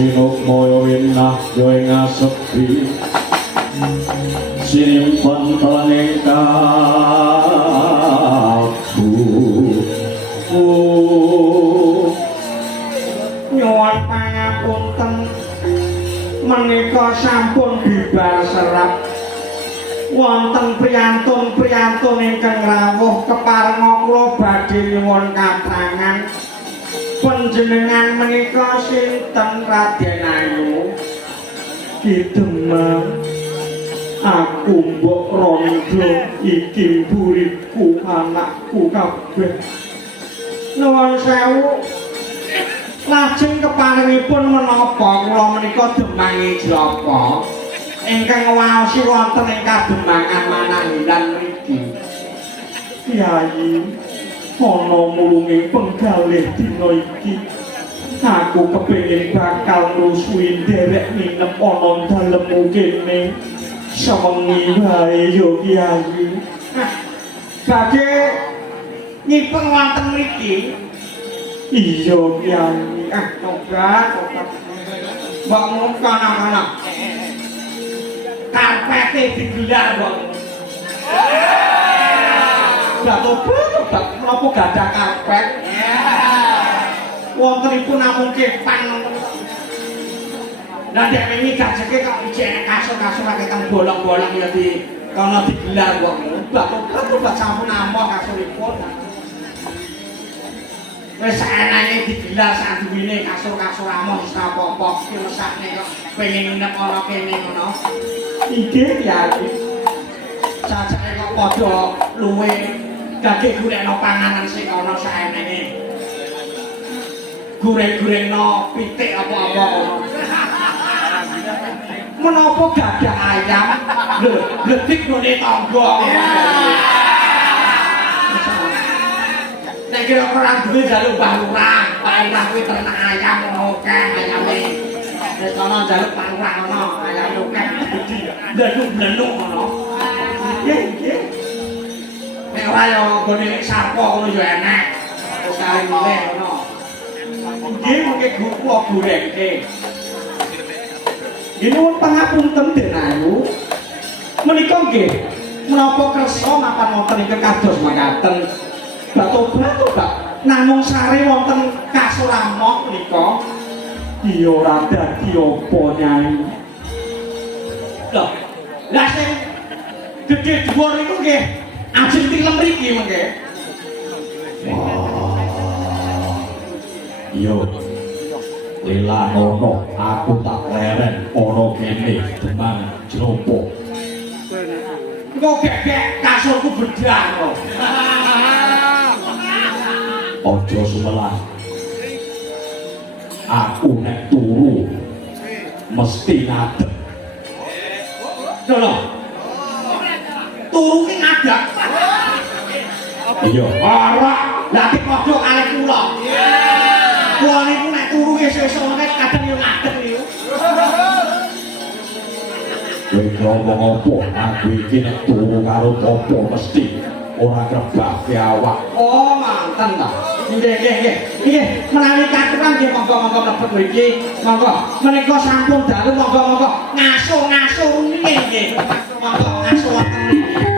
sinuk moyo winah yo ing asepi sinimpen telenging kabu nyuwun pangapunten menika sampun bibar serat wonten priyantun ingkang rawuh keparenga kula badhe nyuwun katrangan panjenengan menika sinten Raden Ayu Kidemang aku mbok rondo iki muridku anakku kabeh nuwun sewu lajeng keparingipun menapa kula menika demangi jlapa ingkang waosi wonten ing kademangan Mananggan mriki Kyai ana mulunge penggalih dina iki aku kepengin bakal nusui nderek nginep ana dalem kene sewengi wae yo Kyai badhe nyipeng wonten mriki iya Kyai tobat mbok mun kana karpete digelar mbok tobat menapa gadah karpet wontenipun namung kepan lah dek wingi gajeke kok ijek kasur-kasur akeh teng bolong-bolong ya di kana digelar kok tobat sampun nampa kasuripun wis anane digelar sanduwine kasur-kasur amon wis apa-apa iki mesakne kok pengen nginep ana kene ngono iki ya cacake kok padha luwe dadi golekno panganan sing ana saenene goreng-gorengno pitik apa-apa ngono menapa gadah ayam lho gledik none tangga nek kira ora duwe jaluk Pak Lurah kuwi ternak ayam akeh ayame wis ana jaluk Pak Lurah ngono ayam akeh blenduk-blenduk ngono nggih nek ora yo gone sarpo ngono yo enak wis kali milih ngono nggih mengke kula gorengke nggih nuwun pangapunten Den Ayu menika nggih menapa kersa mapan wonten ingkang kados makaten batobat namung sare wonten kasuramo menika iya ora dadi apa Nyai lho lah sing gedhe dhuwur niku nggih ajeng tilem mriki mengke yo lela nono aku tak leren ana kene demang jropo kok gek kasurku bedah kok ojo sumelan aku nek turu mesti ngadeg lho turu ki ngadeg iya ora lha iki padha kalih kula kula niku nek turu esuk-esuk nek kadang yo ngadeg niku kowe ngomong apa aku iki nek turu karo apa mesti ora krebake awak oh manten ta nggih menawi katuran nggih monggo-monggo mlebet mriki monggo menika sampun dalu monggo-monggo ngasuh-ngasuh nggih monggo ngasuh wonten mriki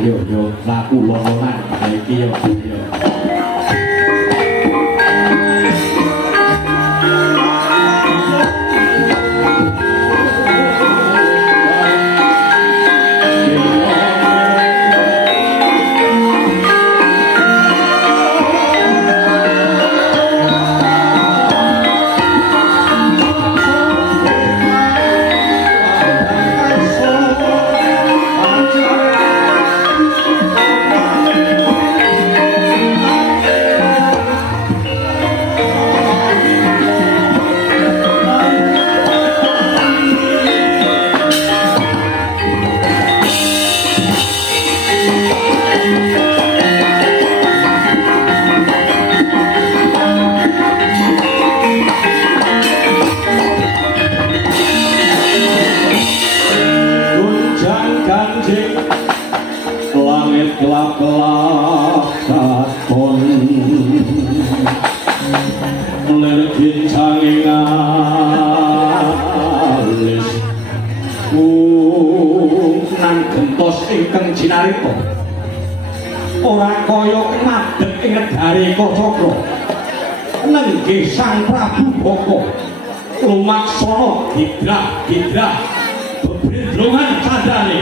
ayo yo laku lolonan iki yo Jinarita. Ora kaya madhep ing negari Kacakra. Nenggih Sang Prabu Baka lumaksana hidrah-hidrah bebrendrongan candane.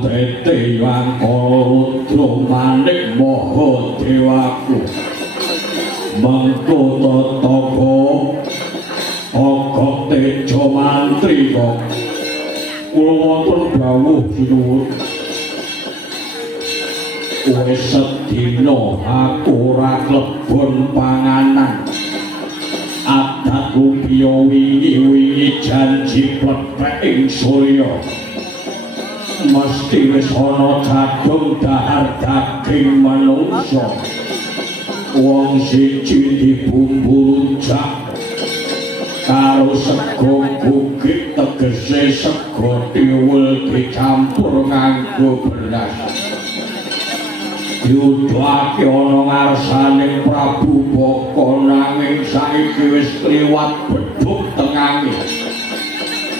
tete yang kolodro manik moho dewaku mengkoto toko ogok tejo mantri kok kula wonten dawuh sinuwun wis sedina aku ora klebon panganan adat rupiah wingi-wingi janji plepek ing surya mesti wis ana cadung dahar daging manungsa wong siji dibumbu rujak karo sego bukit tegese sego tiwul dicampur nganggo beras diudhake ana ngarsane Prabu Baka nanging saiki wis kliwat bedhug tengange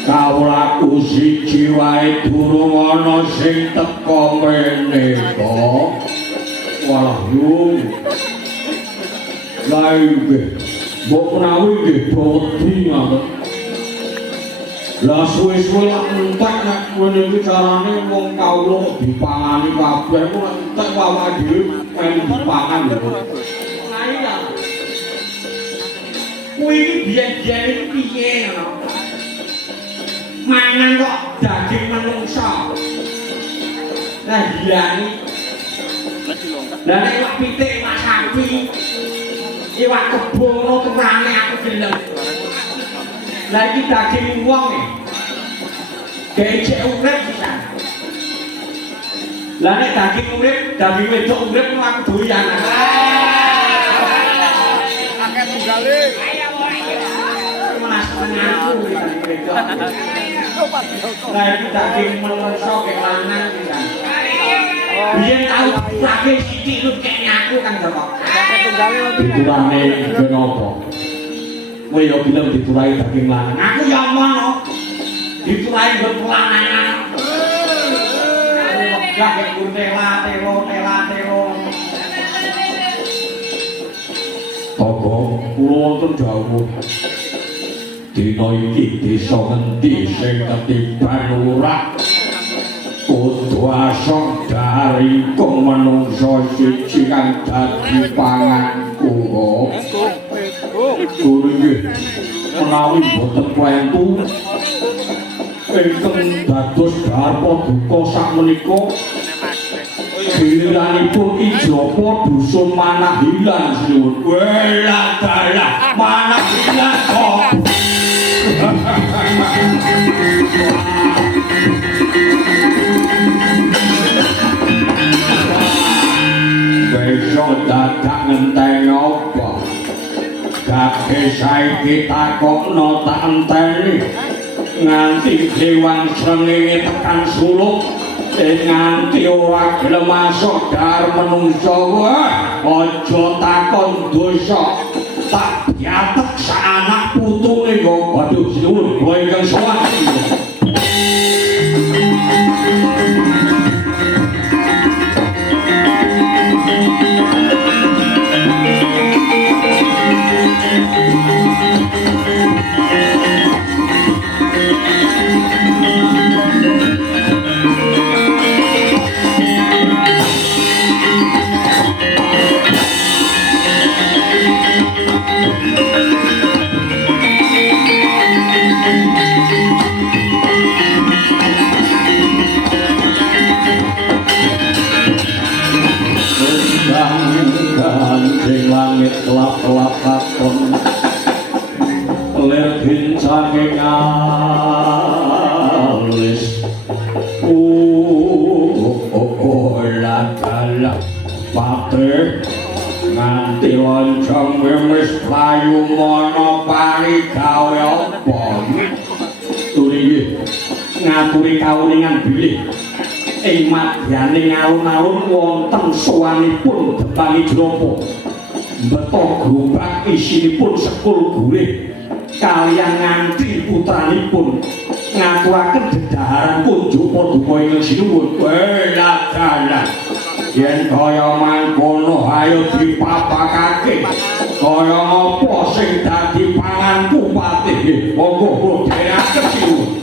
kawulaku siji wae durung ana sing teka mrene kok walah yo lae mbok menawi nggih wedi mawon lah suwe-suwe lak entek nek ngene iki carane wong kawula dipangani kabeh kok entek wae dhewe men dipangan lho ayo kuwi iki biyen-biyen iki piye ngono mangan kok daging menungsa lah diani lah nek iwak pitik iwak sapi iwak kebo ngono turane aku gelem lah iki daging wong e gece urip bisa lah nek daging urip daging wedok urip aku doyan akeh tunggale menas mengaku daging wedok lah iki daging menungso ke lanang bisa biyen tau pakai sithik lu kene aku kan kok diturane kenapa kowe yo gelem diturai daging lanang aku yo ngono diturai nggon lanangan gak kutela telo Toko kula wonten dawuh dina iki desa ngendi sing ketiban ora kudu asok dari kong manungsa siji kang dadi panganku kuwi nggih menawi boten kwentu ingkang dados darpa duka sakmenika giliranipun Ijapa dusun Manahilan sinuwun welah dalah Manahilan kok besok dadak ngenteni apa gake saiki takokno tak enteni nganti Dewan srengenge tekan suluk nganti ora gelem masuk dar menungsa aja takon dosa tak yatek sak anak putune kok waduh sinuwun kowe ingkang sowan langit kelap-kelap katon lir saking alis la pate nganti loncong wis payu mono pari gawe apa turi ngaturi kawuningan bilih ing madyaning alun-alun wonten sowanipun Depangi Jropo beto gerobak isinipun sekul gurih kaliyan ngantri putranipun ngaturaken dedaharan kunjuk paduka ing sinuwun dalah yen kaya mangkono ayo dipapakake kaya apa sing dadi panganku patih monggo dherekaken sinuwun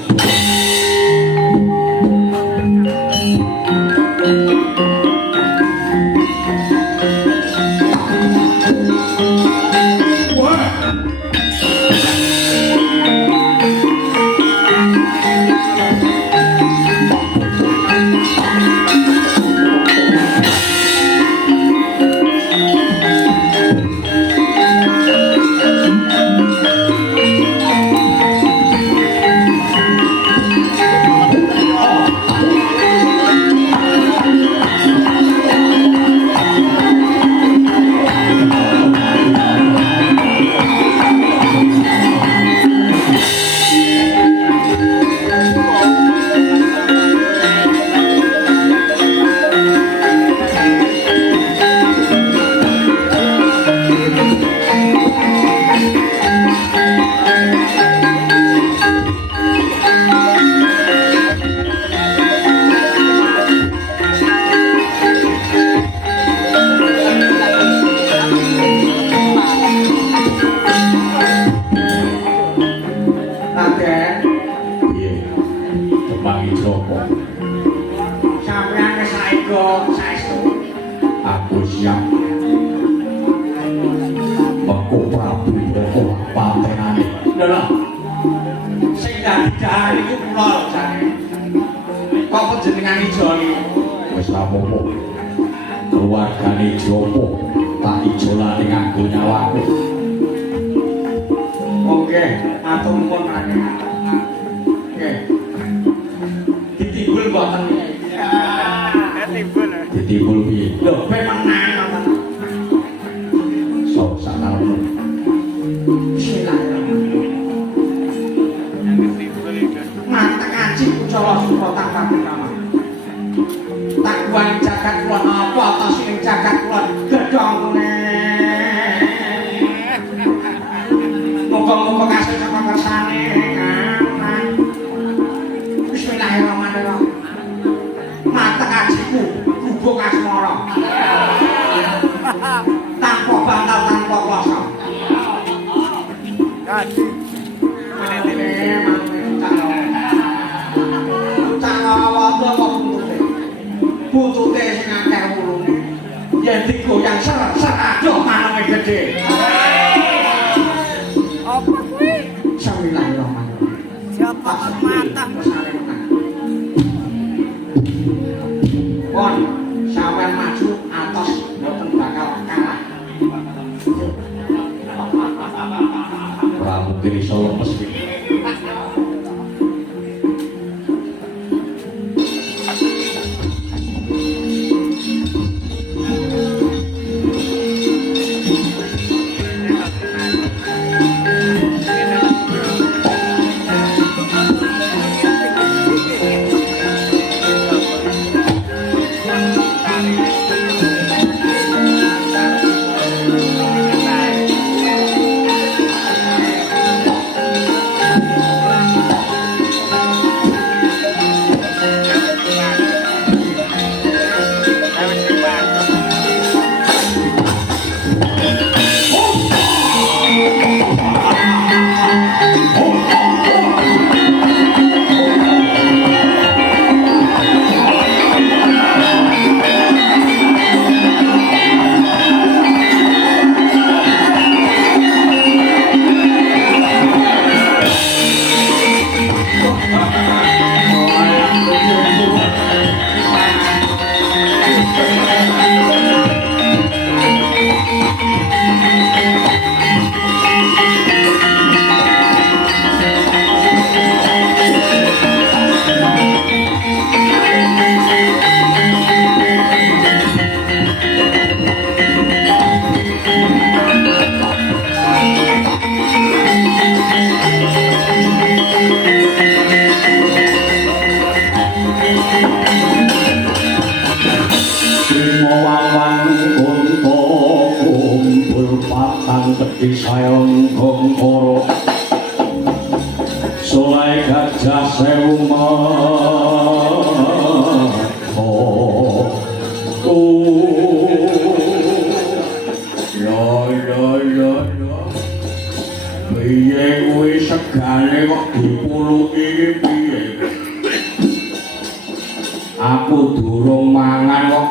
Aku durung mangan kok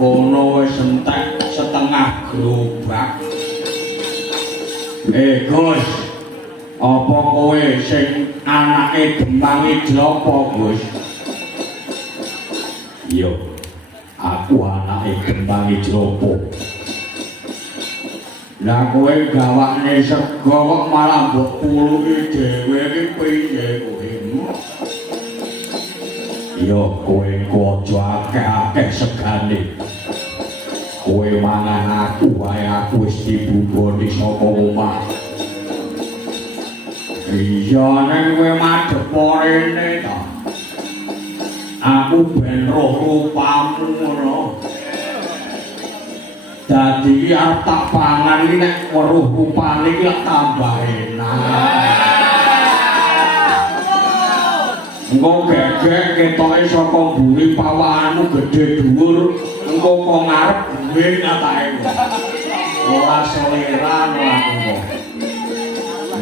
kono wis entek setengah gerobak. Gus, apa kowe sing anake Demang Ijlopo, Gus? Iya, aku anake Demang Ijlopo. Lah kowe gawakne sego kok malah mbok puluhi dhewe iki piye kowe? Iya, kowe aja akeh-akeh segane. Kowe mangan aku wae aku wis dibuboni saka omah. Iya nek kowe madhep rene to. Aku ben roh rupamu ngono. Dadi arep tak pangan iki nek weruh rupane iki lak tambah enak. Engko gegek ketoke saka mburi pawahanmu gedhe dhuwur, engko kok ngarep duwe katake. Ora selera aku.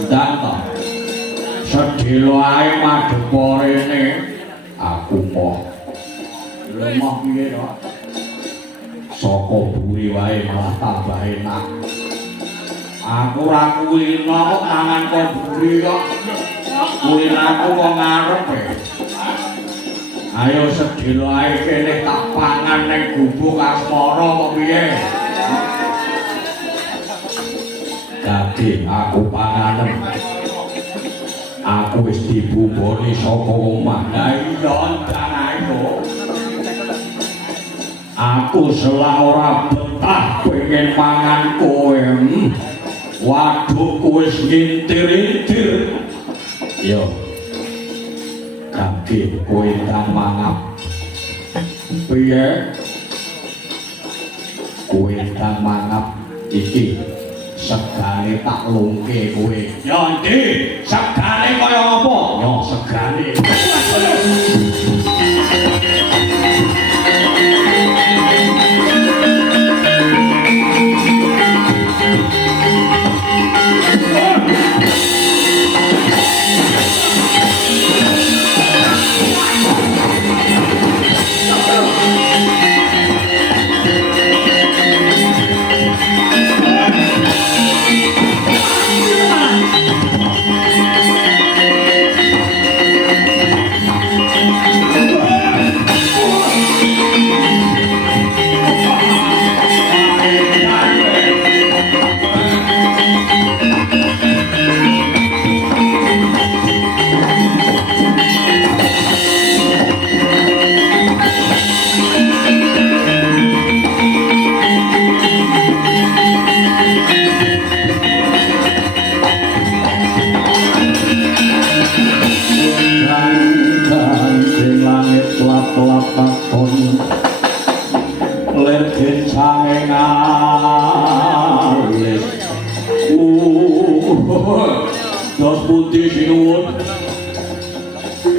Ndang to. Sedhelo ae madhep rene. Aku moh. Lemah piye to? Saka mburi wae malah tambah enak. Aku ora kulino kok mangan kok mburi kok. Kulin aku kok ngarep ya. Ayo sedilo ae kene tak pangan ning gubuk asmara kok piye? Dadi aku panganen. Aku wis dibuboni saka omah. Lah iya ndang ae kok. Aku selak ora betah pengen mangan kowe. Waduh wis ngintir-intir. Yo, kaki kowe kang mangap. Piye? Kowe kang mangap iki segane tak lungke kowe. Yo ndi? Segane kaya apa? Yo segane.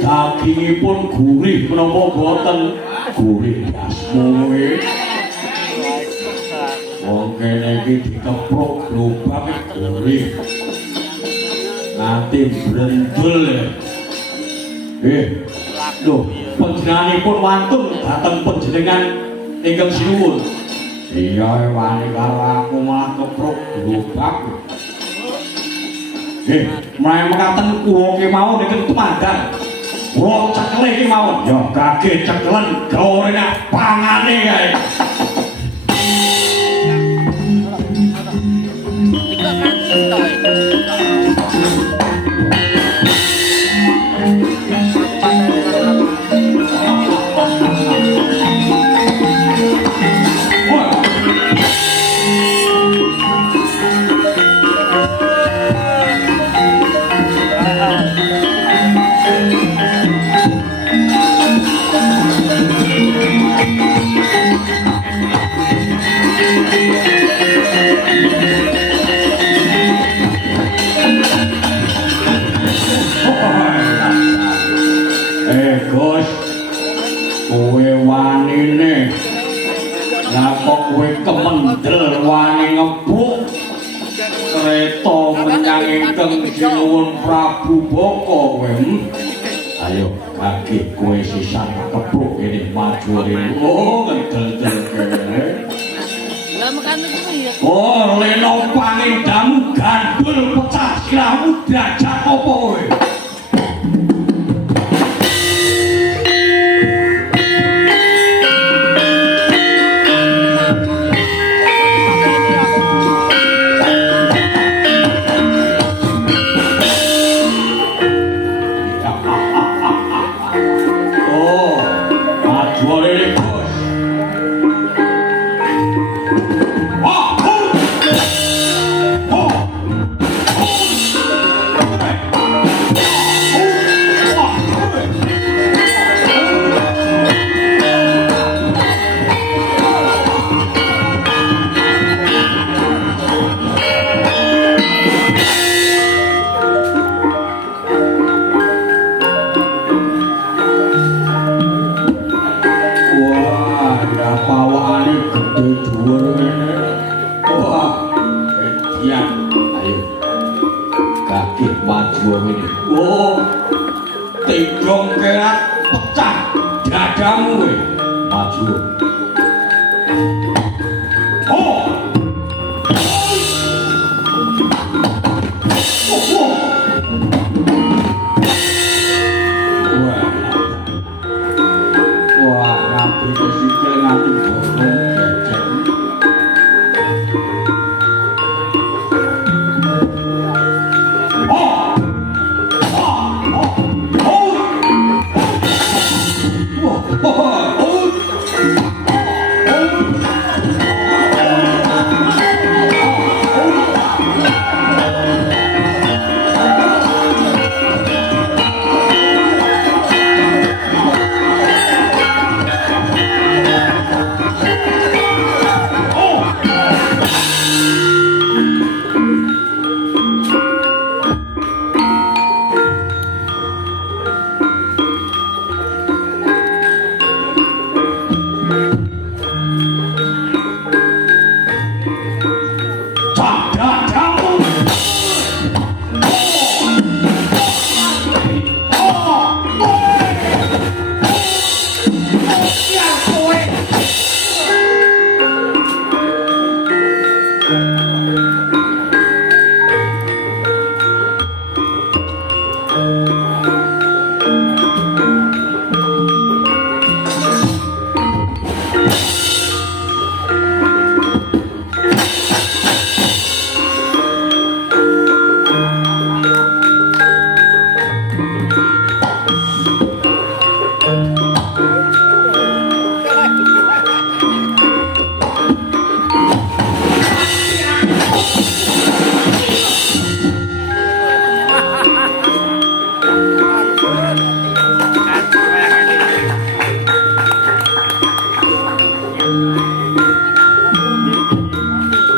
Dagingipun gurih menapa boten gurih asmoe. Wong kene iki dikepruk globak gurih. Nanti brendel. Lho, panjenenganipun wantun dhateng panjenengan ingkang sinuwun. Iya wani karo aku malah kepruk globak. Mulai mekaten kula ki mau niku tumandan. Kula cekle iki mawon. Ya kage ceklen gawe pangane kae. Gus, kowe wanine lah kok kowe kemendel wani ngebuk kereta menyang ingkang sinuwun Prabu Baka kowe. Ayo kaki kowe sisan kepruk ini maju rene. Oh ngedel-del. Lah makan itu ya. Oh leno pangindamu gandul pecah siramu derajat apa kowe? Oh, tigong kerat pecah dadamu maju. Oh, wah, nanti kesikil nanti bolong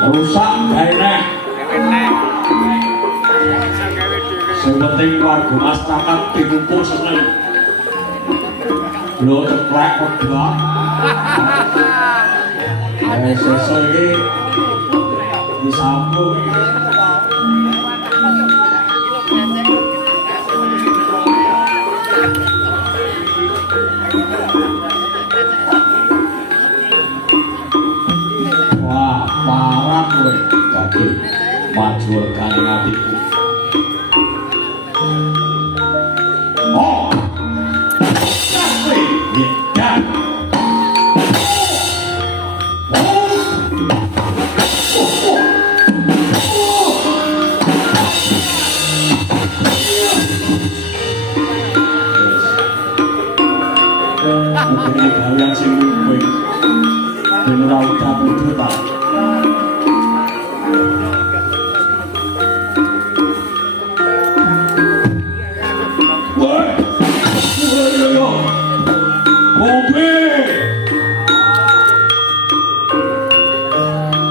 rusak gaeneh. Sing penting warga masyarakat dikumpul seneng. Lho ceklek wedok. Sesuk iki disambung. Wah, parah kowe. Dadi maju regane atiku. Oh. Tapi dan mungkin kalian sing luwih ben ora udah putra.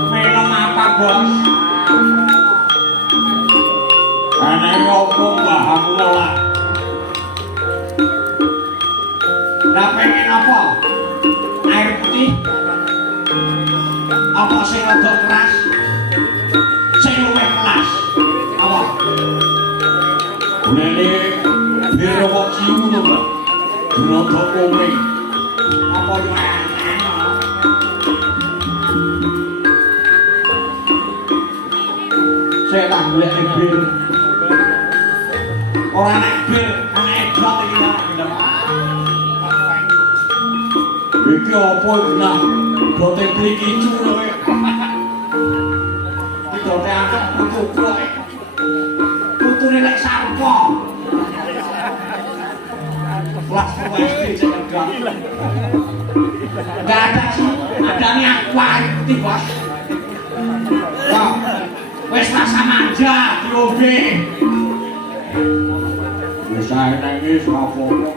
Film apa, Bos? Aneh opo mbah aku nolak. Lah pengen apa? Air putih? Apa sing rada keras? Sing luwih kelas? Apa? Bunene biar apa ciu to, Mbak? rada komeng. Apa yo aneh. Saya tak golek bir. Ora nek bir, anek blok iki ya. Iki apa iki nah? Bote mriki culo e. Iki dote angkat putu blok. Putune nek sarpo. Kelas SD jangan Enggak ada sih, adanya aku Bos. Kok wis rasa manja diombe. Wis ae nangis apa-apa.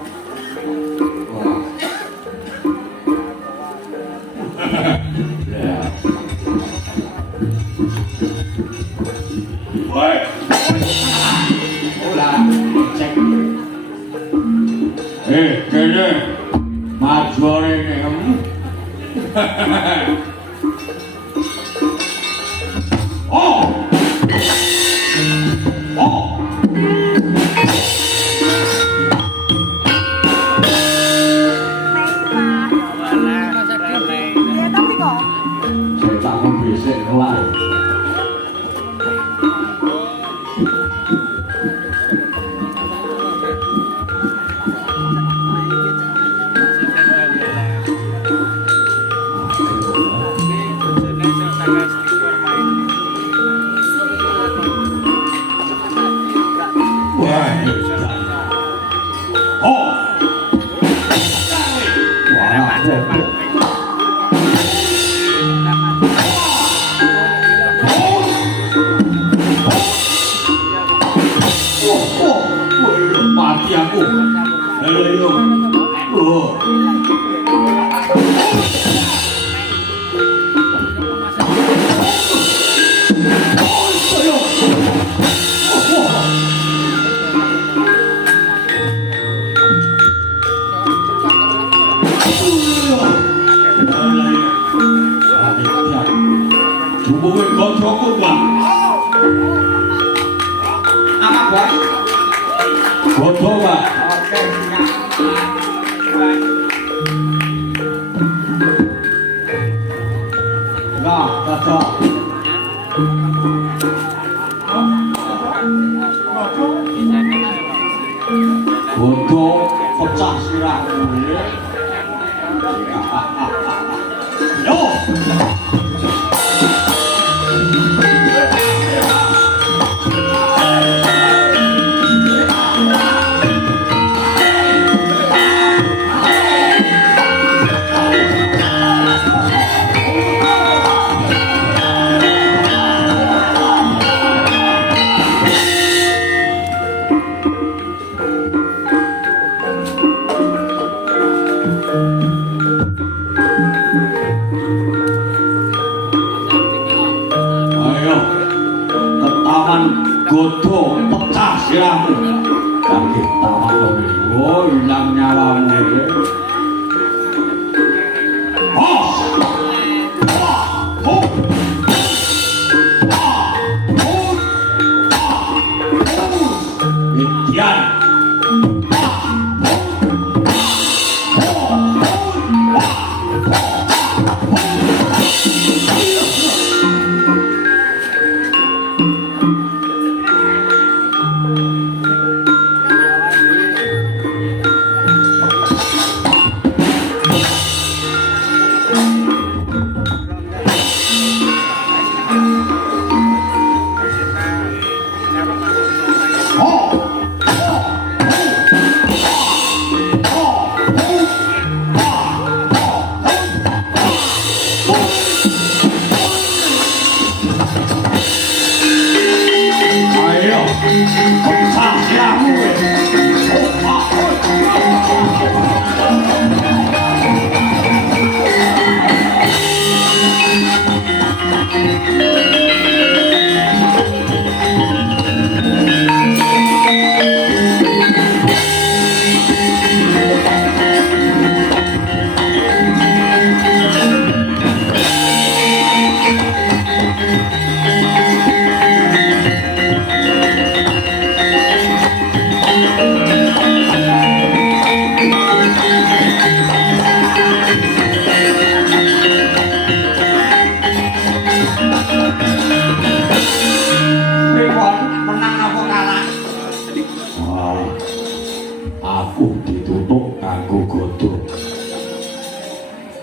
Woi. Ora cek. Kene maju rene. Oh. Oh. Saya tak mau bisik kelai. Mati aku. Ayo. Oh. Hubungin koncoku, Pak. Apa, Bos? Foto, Pak. Oke, Nah, cocok. Foto Pecah sirahmu. yo. Ayo, ketaman godo pecah sirahmu. Kaki taman lori, oh hilang nyawamu. Oh, oh, Indian.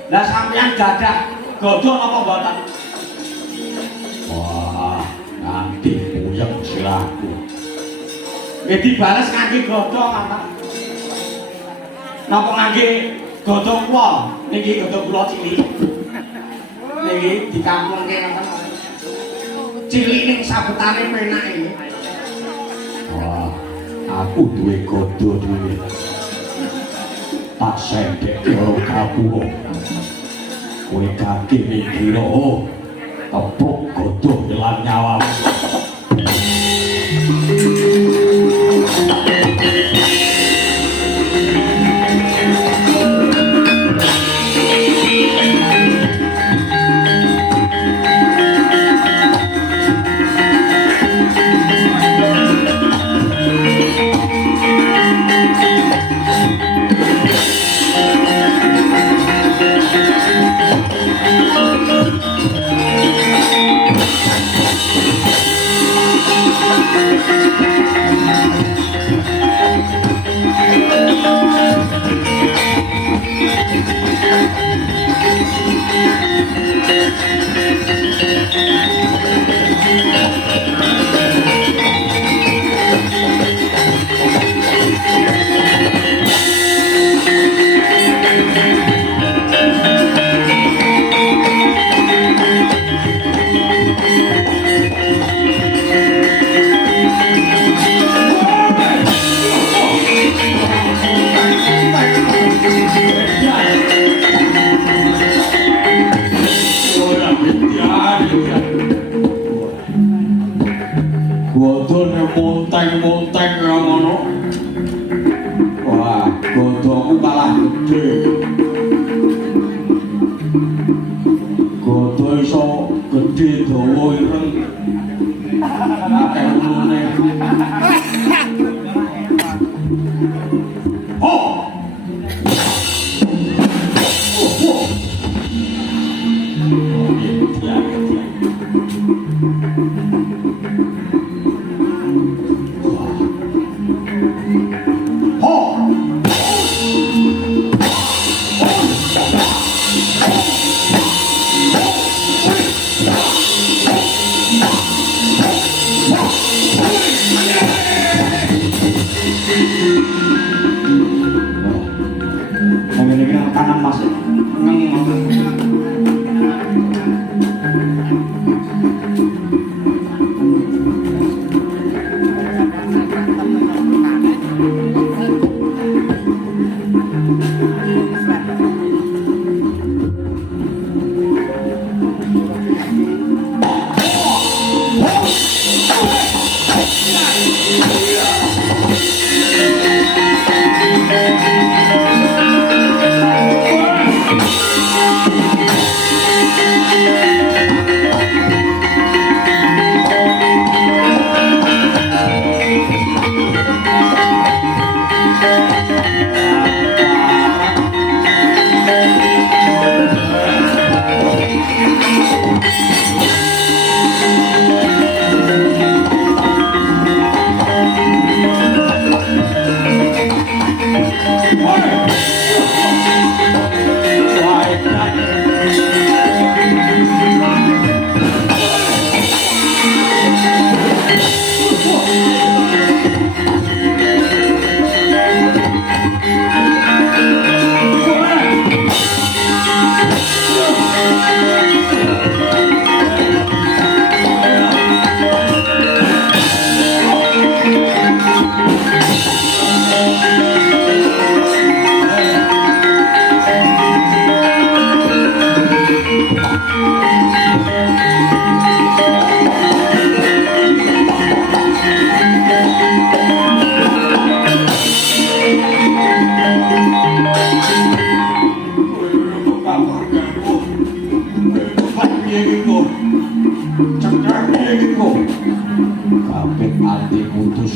Lah sampeyan gadah godhong apa mboten? Wah, nanti puyeng silaku. Nggih dibales ngangge godhong apa? Napa ngangge godhong kula? Niki godhong kula cilik. Niki dikampungke ngoten. Cilik ning sabetane penak iki. Wah, aku duwe godho dhewe. Tak sendek karo kapuo. Kowe kaki mikir tepuk godho ilang nyawamu. Godhone monteng-monteng ngono. Wah, godhoku malah gedhe. Godho iso gedhe dawa ireng. Akeh ulune. Oh! Kanan Mas. Kabeh ati putus.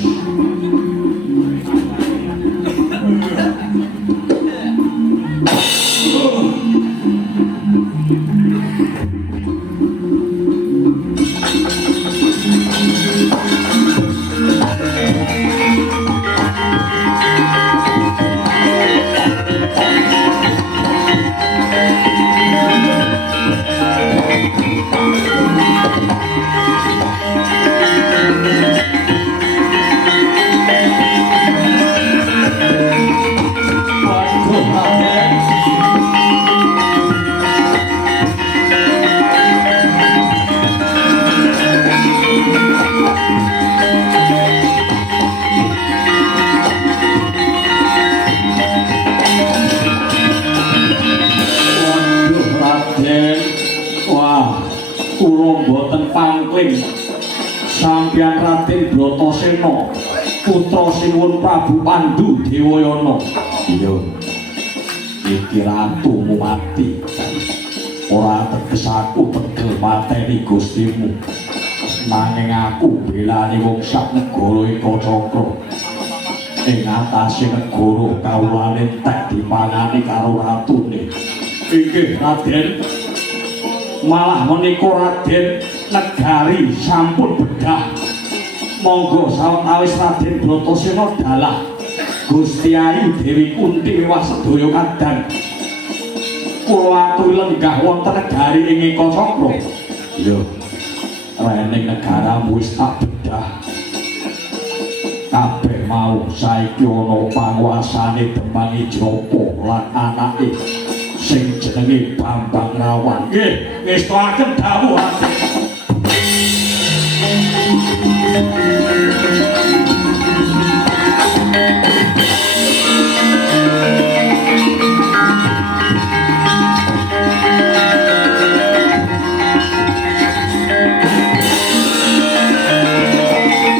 Waduh, Raden. Waduh, Raden. Wah, kula mboten pangling. Sampeyan Raden Bratasena, putra sinuwun Prabu Pandhu Dewayana. Iya. Iki ratumu mati. Ora teges aku tegel mateni Gustimu. Nanging aku belani wong sak negara Eka Cakra. Ing atase negara kawulane tek dipangani karo ratune. Inggih Raden. Malah menika Raden negari sampun bedah. Monggo sawetawis Raden Bratasena dalah Gusti Ayu Dewi Kunti miwah sedaya kadang. Kula aturi lenggah wonten negari ing Eka Cakra. Iya. Rening negaramu wis tak bedah. Kabeh mau saiki ana panguasane Demang Ijapa lan anake sing jenenge Bambang Rawan. Nggih, ngestakaken dawuh Raden.